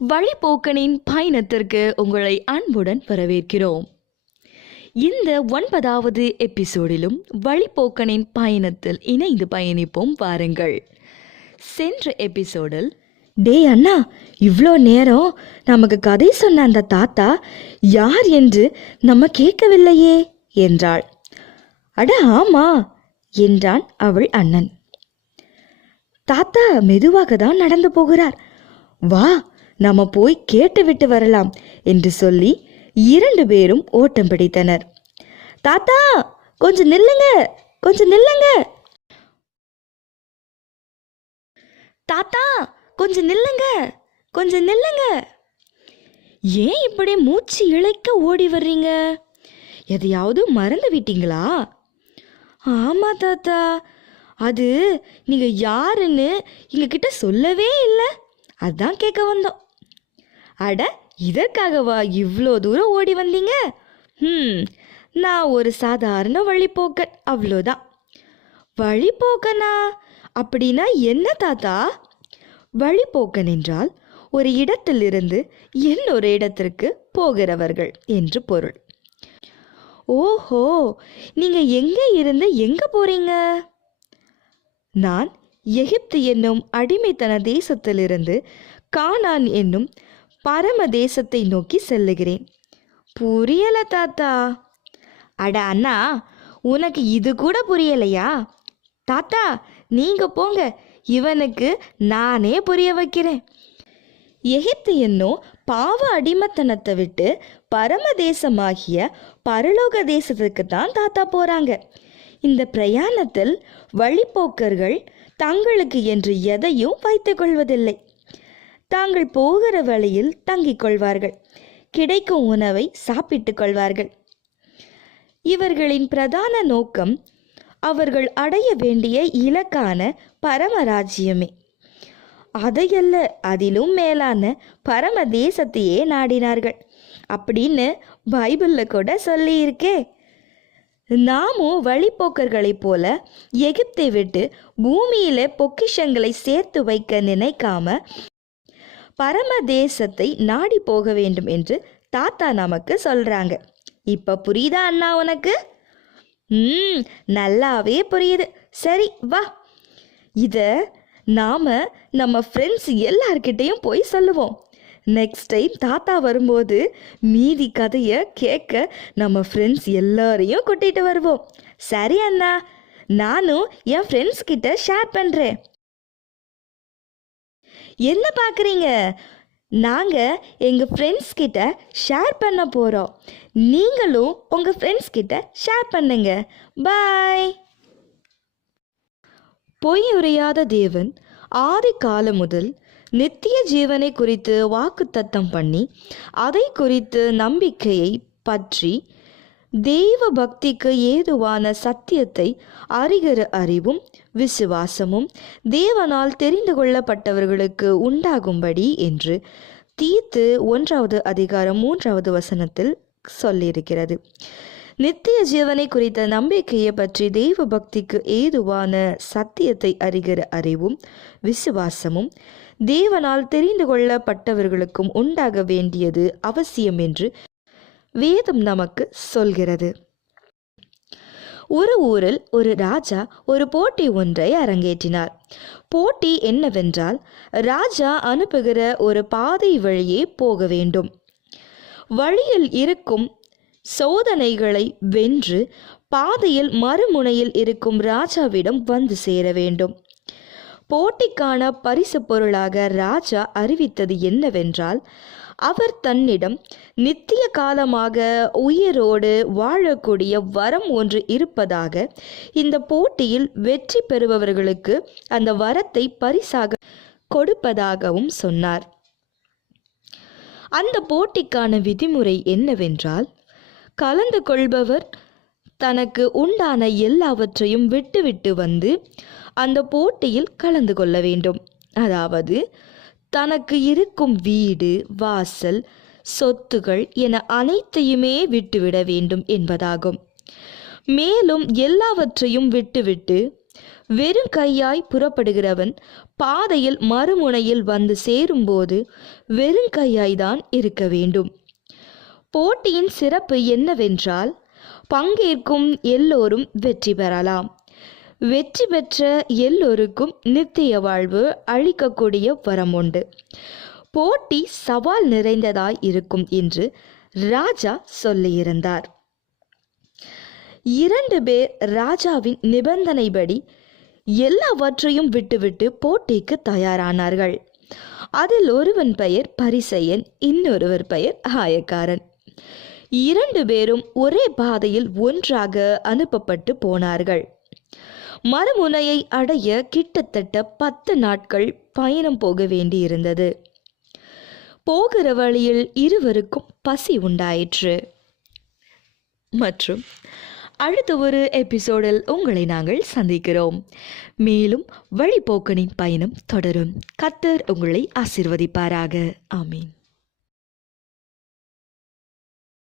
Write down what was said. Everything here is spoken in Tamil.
வழிப்போக்கனின் பயணத்திற்கு உங்களை அன்புடன் வரவேற்கிறோம். இந்த 9வது எபிசோடிலும் வழிப்போக்கனின் பயணத்தில் இணைந்து பயணிப்போம் வாருங்கள். சென்ற எபிசோடில், டே அண்ணா, இவ்வளோ நேரம் நமக்கு கதை சொன்ன அந்த தாத்தா யார் என்று நம்ம கேட்கவில்லையே என்றாள். அட ஆமா என்றான் அவள் அண்ணன். தாத்தா மெதுவாக தான் நடந்து போகிறார், வா நம்ம போய் கேட்டுவிட்டு வரலாம் என்று சொல்லி 2 பேரும் ஓட்டம் பிடித்தனர். தாத்தா கொஞ்சம் நில்லுங்க, கொஞ்சம் நில்லுங்க, தாத்தா கொஞ்சம் நில்லுங்க, கொஞ்சம் நில்லுங்க. ஏன் இப்படி மூச்சு இழைக்க ஓடி வர்றீங்க? எதையாவது மறந்து விட்டீங்களா? ஆமா தாத்தா, அது நீங்க யாருன்னு எங்ககிட்ட சொல்லவே இல்லை, அதான் கேட்க வந்தோம். அட, இதற்காகவா இவ்வளோ தூரம் ஓடி வந்தீங்க? நான் ஒரு சாதாரண வழிப்போக்கன், அவ்வளோதான். வழிப்போக்கனா? அப்படின்னா என்ன தாத்தா? வழிப்போக்கன் என்றால் ஒரு இடத்திலிருந்து இன்னொரு இடத்திற்கு போகிறவர்கள் என்று பொருள். ஓஹோ, நீங்க எங்க இருந்து எங்க போறீங்க? நான் எகிப்து என்னும் அடிமைத்தன தேசத்திலிருந்து கானான் என்னும் பரம தேசத்தை நோக்கி செல்லுகிறேன். புரியல தாத்தா. அட அண்ணா, உனக்கு இது கூட புரியலையா? தாத்தா நீங்க போங்க, இவனுக்கு நானே புரிய வைக்கிறேன். எகிப்து என்னும் பாவ அடிமைத்தனத்தை விட்டு பரம தேசமாகிய பரலோக தேசத்துக்கு தான் தாத்தா போறாங்க. இந்த பிரயாணத்தில் வழிப்போக்கர்கள் தங்களுக்கு என்று எதையும் வைத்துக் கொள்வதில்லை. தாங்கள் போகிற வழியில் தங்கிக் கொள்வார்கள், கிடைக்கும் உணவை சாப்பிட்டுக் கொள்வார்கள். இவர்களின் பிரதான நோக்கம் அவர்கள் அடைய வேண்டிய இலக்கான பரமராஜ்யமே. அதையல்ல, அதிலும் மேலான பரம தேசத்தையே நாடினார்கள் அப்படின்னு பைபிளில் கூட சொல்லியிருக்கே. நாமும் வழிப்போக்கர்களைப் போல எகிப்தை விட்டு பூமியில பொக்கிஷங்களை சேர்த்து வைக்க நினைக்காம பரம தேசத்தை நாடி போக வேண்டும் என்று தாத்தா நமக்கு சொல்றாங்க. இப்ப புரியுதா அண்ணா உனக்கு? நல்லாவே புரியுது. சரி வா, இத நாம நம்ம ஃப்ரெண்ட்ஸ் எல்லார்கிட்டையும் போய் சொல்லுவோம். நெக்ஸ்ட் டைம் தாத்தா வரும்போது மீதி கதையை கேட்க நம்ம ஃப்ரெண்ட்ஸ் எல்லாரையும் கூட்டிகிட்டு வருவோம். சரி அண்ணா, நானும் என் ஃப்ரெண்ட்ஸ் கிட்ட ஷேர் பண்ணுறேன். என்ன பார்க்குறீங்க? நாங்கள் எங்கள் ஃப்ரெண்ட்ஸ் கிட்ட ஷேர் பண்ண போகிறோம். நீங்களும் உங்கள் ஃப்ரெண்ட்ஸ் கிட்ட ஷேர் பண்ணுங்க. பாய். பொய் உரையாத தேவன் ஆதி காலம் முதல் நித்திய ஜீவனை குறித்து வாக்குத்தத்தம் பண்ணி அதை குறித்து நம்பிக்கையை பற்றி தெய்வ பக்திக்கு ஏதுவான சத்தியத்தை அறிகிற அறிவும் விசுவாசமும் தேவனால் தெரிந்து கொள்ளப்பட்டவர்களுக்கு உண்டாகும்படி என்று தீத்து 1வது அதிகாரம் 3வது வசனத்தில் சொல்லியிருக்கிறது. நித்திய ஜீவனை குறித்த நம்பிக்கையை பற்றி தெய்வ பக்திக்கு ஏதுவான சத்தியத்தை அறிகிற அறிவும் விசுவாசமும் தேவனால் தெரிந்து கொள்ளப்பட்டவர்களுக்கும் உண்டாக வேண்டியது அவசியம் என்று வேதம் நமக்கு சொல்கிறது. ஒரு ஊரில் ஒரு ராஜா ஒரு போட்டி ஒன்றை அரங்கேற்றினார். போட்டி என்னவென்றால், ராஜா அனுப்புகிற ஒரு பாதை வழியே போக வேண்டும். வழியில் இருக்கும் சோதனைகளை வென்று பாதையில் மறுமுனையில் இருக்கும் ராஜாவிடம் வந்து சேர வேண்டும். போட்டிக்கான பரிசு பொருளாக ராஜா அறிவித்தது என்னவென்றால், அவர் தன்னிடம் நித்திய காலமாக உயிரோடு வாழக்கூடிய வரம் ஒன்று இருப்பதாக, இந்த போட்டியில் வெற்றி பெறுபவர்களுக்கு அந்த வரத்தை பரிசாக கொடுப்பதாகவும் சொன்னார். அந்த போட்டிக்கான விதிமுறை என்னவென்றால், கலந்து கொள்பவர் தனக்கு உண்டான எல்லாவற்றையும் விட்டுவிட்டு வந்து அந்த போட்டியில் கலந்து கொள்ள வேண்டும். அதாவது தனக்கு இருக்கும் வீடு, வாசல், சொத்துகள் என அனைத்தையுமே விட்டுவிட வேண்டும் என்பதாகும். மேலும் எல்லாவற்றையும் விட்டுவிட்டு வெறும் கையாய் புறப்படுகிறவன் பாதையில் மறுமுனையில் வந்து சேரும்போது வெறும் கையாய்தான் இருக்க வேண்டும். போட்டியின் சிறப்பு என்னவென்றால், பங்கேற்கும் எல்லோரும் வெற்றி பெறலாம். வெற்றி பெற்ற எல்லோருக்கும் நித்திய வாழ்வு அளிக்கக்கூடிய வரம் உண்டு. போட்டி சவால் நிறைந்ததாய் இருக்கும் என்று ராஜா சொல்லியிருந்தார். 2 பேர் ராஜாவின் நிபந்தனைப்படி எல்லாவற்றையும் விட்டுவிட்டு போட்டிக்கு தயாரானார்கள். அதில் ஒருவன் பெயர் பரிசேயன், இன்னொருவர் பெயர் ஆயக்காரன். 2 பேரும் ஒரே பாதையில் ஒன்றாக அனுப்பப்பட்டு போனார்கள். மறுமுனையை அடைய கிட்டத்தட்ட 10 நாட்கள் பயணம் போக வேண்டியிருந்தது. போகிற வழியில் இருவருக்கும் பசி உண்டாயிற்று. மற்றும் அடுத்த ஒரு எபிசோடில் உங்களை நாங்கள் சந்திக்கிறோம். மேலும் வழிபோக்கனின் பயணம் தொடரும். கர்த்தர் உங்களை ஆசீர்வதிப்பாராக. ஆமீன்.